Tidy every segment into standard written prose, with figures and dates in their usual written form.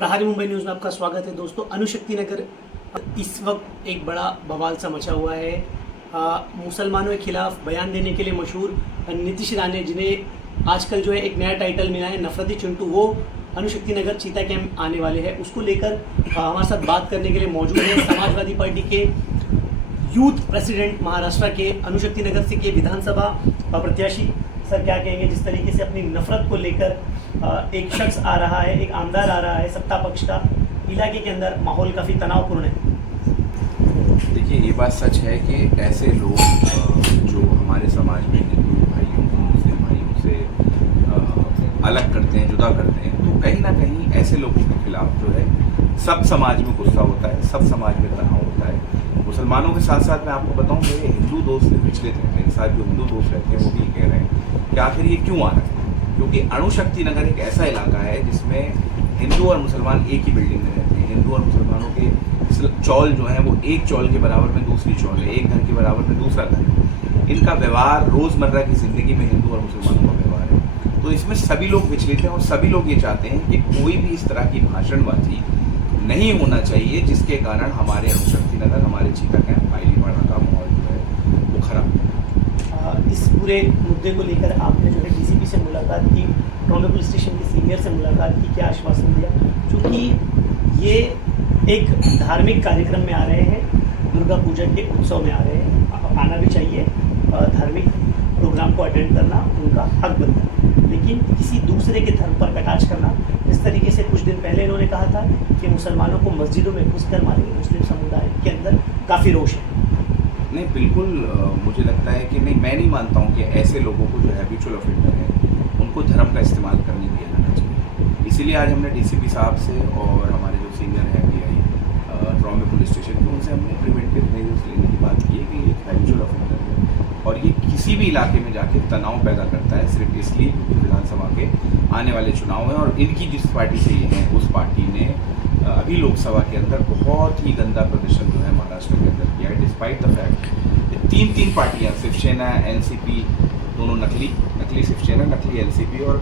प्रहारी Mumbai news में आपका स्वागत है दोस्तों। अणुशक्ति नगर इस वक्त एक बड़ा बवाल सा मचा हुआ है। मुसलमानों के खिलाफ बयान देने के लिए मशहूर नीतीश राणे, जिन्हें आजकल जो है एक नया टाइटल मिला है नफरती चिंटू, वो अणुशक्ति नगर चीता कैंप आने वाले हैं। उसको लेकर हमारे साथ बात करने के लिए मौजूद है समाजवादी पार्टी के यूथ प्रेसिडेंट महाराष्ट्र के अणुशक्ति नगर से के विधानसभा प्रत्याशी। सर क्या कहेंगे, जिस तरीके से अपनी नफरत को लेकर एक शख्स आ रहा है, एक आमदार आ रहा है सत्ता पक्ष का, इलाके के अंदर माहौल काफ़ी तनावपूर्ण है। देखिए, ये बात सच है कि ऐसे लोग जो हमारे समाज में हिंदू भाइयों को मुस्लिम भाइयों से अलग करते हैं, जुदा करते हैं, तो कहीं ना कहीं ऐसे लोगों के खिलाफ जो है सब समाज में गुस्सा होता है, सब समाज में तनाव होता है। मुसलमानों के साथ साथ मैं आपको बताऊं, मेरे हिंदू दोस्त भी विचलित हैं, मेरे साथ जो हिंदू दोस्त रहते हैं वो भी कह रहे हैं कि आखिर ये क्यों आ रहा है, क्योंकि अणुशक्ति नगर एक ऐसा इलाका है जिसमें हिंदू और मुसलमान एक ही बिल्डिंग में रहते हैं। हिंदू और मुसलमानों के चौल जो है वो एक चौल के बराबर में दूसरी चौल है, एक घर के बराबर में दूसरा घर है। इनका व्यवहार रोज़मर्रा की ज़िंदगी में हिंदू और मुसलमानों का व्यवहार है। तो इसमें सभी लोग विचलित हैं और सभी लोग ये चाहते हैं कि कोई भी इस तरह की भाषणबाजी नहीं होना चाहिए जिसके कारण हमारे अणुशक्ति नगर, हमारे चीता कैंप, माइलीवाड़ा का माहौल जो है वो खराब। इस पूरे मुद्दे को लेकर आपने जो है डीसीपी से मुलाकात की, ट्रॉमे पुलिस स्टेशन के सीनियर से मुलाकात की, क्या आश्वासन दिया? क्योंकि ये एक धार्मिक कार्यक्रम में आ रहे हैं, दुर्गा पूजा के उत्सव में आ रहे हैं, आना भी चाहिए, धार्मिक प्रोग्राम को अटेंड करना उनका हक बनता है, लेकिन किसी दूसरे के धर्म पर कटाक्ष करना, जिस तरीके से कुछ दिन पहले इन्होंने कहा था कि मुसलमानों को मस्जिदों में घुसकर मारेंगे, मुस्लिम समुदाय के अंदर काफ़ी रोष है। नहीं, बिल्कुल मुझे लगता है कि मैं नहीं मानता हूँ कि ऐसे लोगों को जो हैबिचुअल ऑफेंडर है उनको धर्म का इस्तेमाल करने दिया जाना चाहिए। इसीलिए आज हमने डीसीपी साहब से और हमारे जो सीनियर है पीआई ट्रॉमे पुलिस स्टेशन के, उनसे हमने प्रिवेंटिव मेजर्स लेने की बात की है कि ये हैबिचुअल ऑफेंडर है और ये किसी भी इलाके में जाके तनाव पैदा करता है, सिर्फ इसलिए क्योंकि विधानसभा के आने वाले चुनाव हैं और इनकी जिस पार्टी से ये हैं उस पार्टी ने अभी लोकसभा के अंदर बहुत ही गंदा प्रदर्शन जो है महाराष्ट्र के अंदर किया है। डिस्पाइट द फैक्ट तीन पार्टियां, शिवसेना, एनसीपी, दोनों नकली शिवसेना, नकली एनसीपी और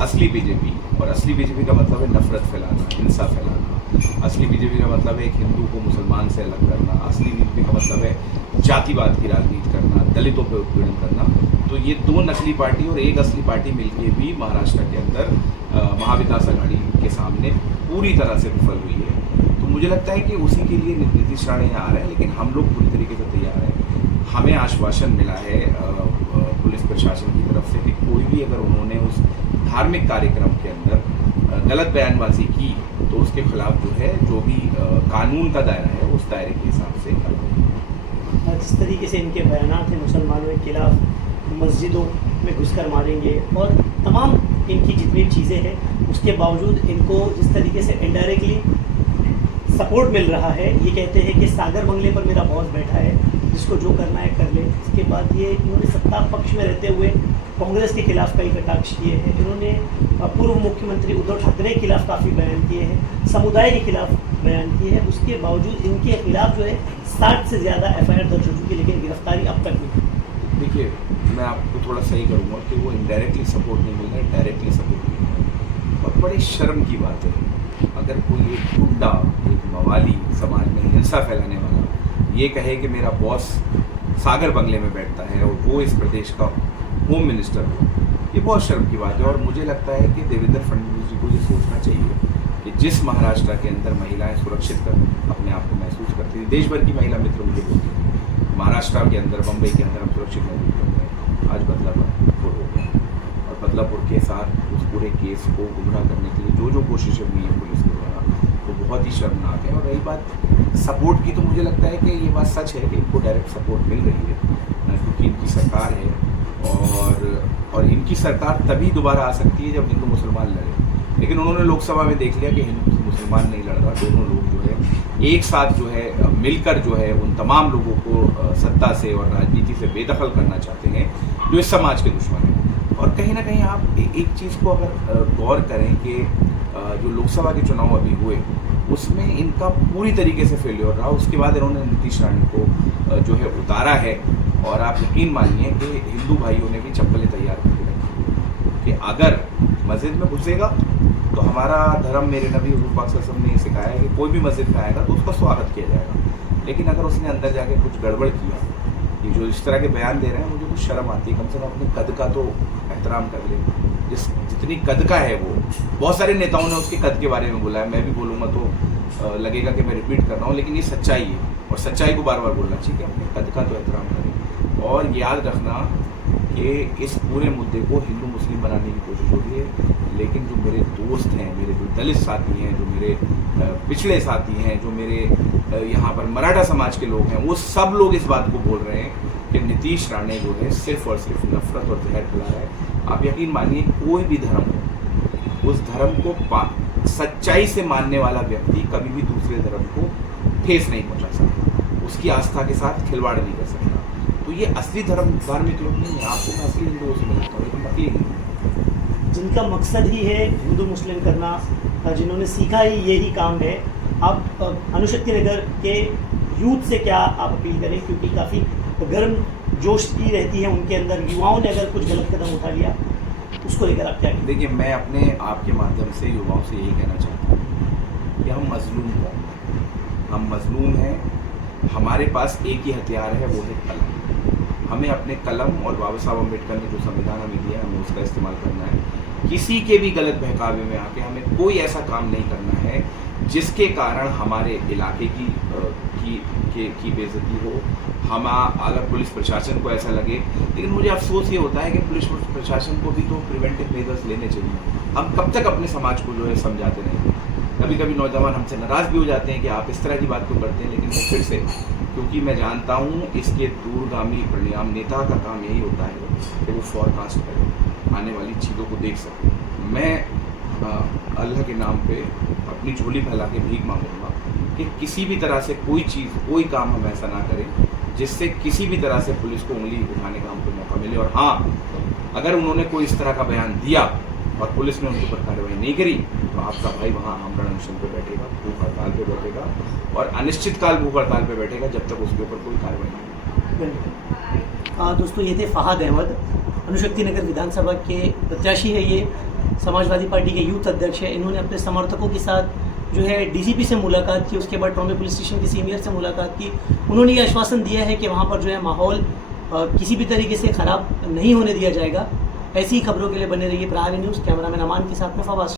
असली बीजेपी। और असली बीजेपी का मतलब है नफरत फैलाना, हिंसा फैलाना। असली बीजेपी का मतलब है एक हिंदू को मुसलमान से अलग करना। असली बीजेपी का मतलब है जातिवाद की राजनीति करना, दलितों पर उत्पीड़न करना। तो ये दो नकली पार्टी और एक असली पार्टी मिलकर भी महाराष्ट्र के अंदर महाविकास आघाड़ी के सामने पूरी तरह से विफल हुई है। तो मुझे लगता है कि उसी के लिए नीतीश राणे यहाँ आ रहे हैं, लेकिन हम लोग पूरी तरीके से तैयार हैं। हमें आश्वासन मिला है पुलिस प्रशासन की तरफ से कि कोई भी अगर उन्होंने उस धार्मिक कार्यक्रम के अंदर गलत बयानबाजी की तो उसके खिलाफ जो है जो भी कानून का दायरा है उस दायरे के हिसाब से कार्रवाई। जिस तरीके से इनके बयान थे मुसलमानों के खिलाफ, मस्जिदों में घुसकर मारेंगे और तमाम इनकी जितनी चीज़ें हैं, उसके बावजूद इनको जिस तरीके से इनडायरेक्टली सपोर्ट मिल रहा है, ये कहते हैं कि सागर बंगले पर मेरा बॉस बैठा है, जिसको जो करना है कर ले। इसके बाद ये इन्होंने सत्ता पक्ष में रहते हुए कांग्रेस के खिलाफ कई कटाक्ष किए हैं, इन्होंने पूर्व मुख्यमंत्री उद्धव ठाकरे के खिलाफ काफ़ी बयान किए हैं, समुदाय के खिलाफ बयान किए हैं। उसके बावजूद इनके खिलाफ जो है 60 से ज़्यादा FIR दर्ज हो चुकी है, लेकिन गिरफ्तारी अब तक नहीं। देखिए, मैं आपको थोड़ा सही करूँगा कि वो इनडायरेक्टली सपोर्ट नहीं मिल रहा है, डायरेक्टली सपोर्ट मिल रहा है। और बड़ी शर्म की बात है अगर कोई एक गुंडा, एक मवाली, समाज में हिंसा फैलाने वाला ये कहे कि मेरा बॉस सागर बंगले में बैठता है और वो इस प्रदेश का होम मिनिस्टर हो। ये बहुत शर्म की बात है और मुझे लगता है कि देवेंद्र फडणवीस जी को ये सोचना चाहिए कि जिस महाराष्ट्र के अंदर महिलाएं सुरक्षित कर अपने आप को महसूस करती थी, देश भर की महिला मित्र मुझे बोलती थी, महाराष्ट्र के अंदर, बम्बई के अंदर हम सुरक्षित महसूस कर रहे हैं। आज बदलापुर हो गया और बदलापुर के साथ उस पूरे केस को गुमराह करने के लिए जो कोशिशें हुई हैं पुलिस के द्वारा, वो बहुत ही शर्मनाक है। और रही बात सपोर्ट की, तो मुझे लगता है कि ये बात सच है कि इनको डायरेक्ट सपोर्ट मिल रही है क्योंकि इनकी सरकार है और इनकी सरकार तभी दोबारा आ सकती है जब हिंदू मुसलमान लड़े। लेकिन उन्होंने लोकसभा में देख लिया कि हिंदू मुसलमान नहीं लड़ रहा, दोनों लोग जो है एक साथ जो है मिलकर जो है उन तमाम लोगों को सत्ता से और राजनीति से बेदखल करना चाहते हैं जो इस समाज के दुश्मन हैं। और कहीं ना कहीं आप एक चीज़ को अगर गौर करें कि जो लोकसभा के चुनाव अभी हुए उसमें इनका पूरी तरीके से फेल्योर रहा। उसके बाद इन्होंने नीतीश राणे को जो है उतारा है और आप यकीन मानिए कि हिंदू भाइयों ने भी चप्पलें तैयार करके रखी कि अगर मस्जिद में घुसेगा तो हमारा धर्म, मेरे नबी हुजूर पाक सल्लल्लाहु अलैहि वसल्लम ने ये सिखाया है कि कोई भी मस्जिद में आएगा तो उसका स्वागत किया जाएगा। लेकिन अगर उसने अंदर जाके कुछ गड़बड़ किया, ये जो इस तरह के बयान दे रहे हैं, मुझे कुछ शर्म आती है। कम से कम अपने कद का तो एहतराम कर ले। जितनी कद का है वो, बहुत सारे नेताओं ने उसके कद के बारे में बोला है, मैं भी बोलूँगा तो लगेगा कि मैं रिपीट कर रहा हूँ, लेकिन ये सच्चाई है और सच्चाई को बार बार बोलना चाहिए कि अपने कद का तो एहतराम करें। और याद रखना कि इस पूरे मुद्दे को हिंदू मुस्लिम बनाने की कोशिश हो रही है, लेकिन जो मेरे दोस्त हैं, मेरे जो दलित साथी हैं, जो मेरे पिछड़े साथी हैं, जो मेरे यहाँ पर मराठा समाज के लोग हैं, वो सब लोग इस बात को बोल रहे हैं कि नीतीश राणे जो है सिर्फ और सिर्फ नफरत और जहर फैला रहा है। आप यकीन मानिए, कोई भी धर्म हो, उस धर्म को सच्चाई से मानने वाला व्यक्ति कभी भी दूसरे धर्म को ठेस नहीं पहुंचा सकता, उसकी आस्था के साथ खिलवाड़ नहीं कर सकता। तो ये असली धार्मिक लोग नहीं है। आपको मैं असली हिंदुओं से मिलता हूँ, लेकिन नकली नहीं। जिनका मकसद ही है हिंदू मुस्लिम करना, जिन्होंने सीखा ही यही काम है। आप अणुशक्ति नगर के यूथ से क्या आप अपील करें, क्योंकि काफ़ी गर्म जोश की रहती है उनके अंदर, युवाओं ने अगर कुछ गलत कदम उठा लिया उसको लेकर आप क्या कहें? देखिए, मैं अपने आपके माध्यम से युवाओं से यही कहना चाहता हूँ कि हम मजलूम हैं, हम मजलूम हैं। हमारे पास एक ही हथियार है, वो है कलम। हमें अपने कलम और बाबा साहब अम्बेडकर ने जो संविधान हमें दिया है, हमें उसका इस्तेमाल करना है। किसी के भी गलत बहकावे में आके हमें कोई ऐसा काम नहीं करना है जिसके कारण हमारे इलाके की बेइज्जती हो। हम अगर पुलिस प्रशासन को ऐसा लगे, लेकिन मुझे अफसोस ये होता है कि पुलिस प्रशासन को भी तो प्रिवेंटिव मेजर्स लेने चाहिए। हम कब तक अपने समाज को जो है समझाते रहेंगे? कभी कभी नौजवान हमसे नाराज़ भी हो जाते हैं कि आप इस तरह की बात क्यों करते हैं, लेकिन मैं फिर से, क्योंकि मैं जानता हूँ इसके दूरगामी परिणाम, नेता का काम यही होता है कि वो फॉरकास्ट करे, आने वाली चीज़ों को देख सके। मैं अल्लाह के नाम पे अपनी झोली फैला के भीख मांगूंगा कि किसी भी तरह से कोई चीज़, कोई काम हम ऐसा ना करें जिससे किसी भी तरह से पुलिस को उंगली उठाने का हमको मौका मिले। और हाँ, अगर उन्होंने कोई इस तरह का बयान दिया और पुलिस ने उनके ऊपर कार्रवाई नहीं करी, तो आपका भाई वहाँ आमरण अनशन पे बैठेगा, भूख हड़ताल पे बैठेगा और अनिश्चितकाल भूख हड़ताल पे बैठेगा जब तक उसके ऊपर कोई कार्रवाई नहीं। दोस्तों, ये थे फहाद अहमद, अणुशक्ति नगर विधानसभा के प्रत्याशी है, ये समाजवादी पार्टी के यूथ अध्यक्ष है। इन्होंने अपने समर्थकों के साथ जो है डीसीपी से मुलाकात की, उसके बाद ट्रॉमे पुलिस स्टेशन के सीनियर से मुलाकात की। उन्होंने ये आश्वासन दिया है कि वहाँ पर जो है माहौल किसी भी तरीके से ख़राब नहीं होने दिया जाएगा। ऐसी ही खबरों के लिए बने रहिए प्रहारी न्यूज़। कैमरामैन अमान के साथ में फवाद।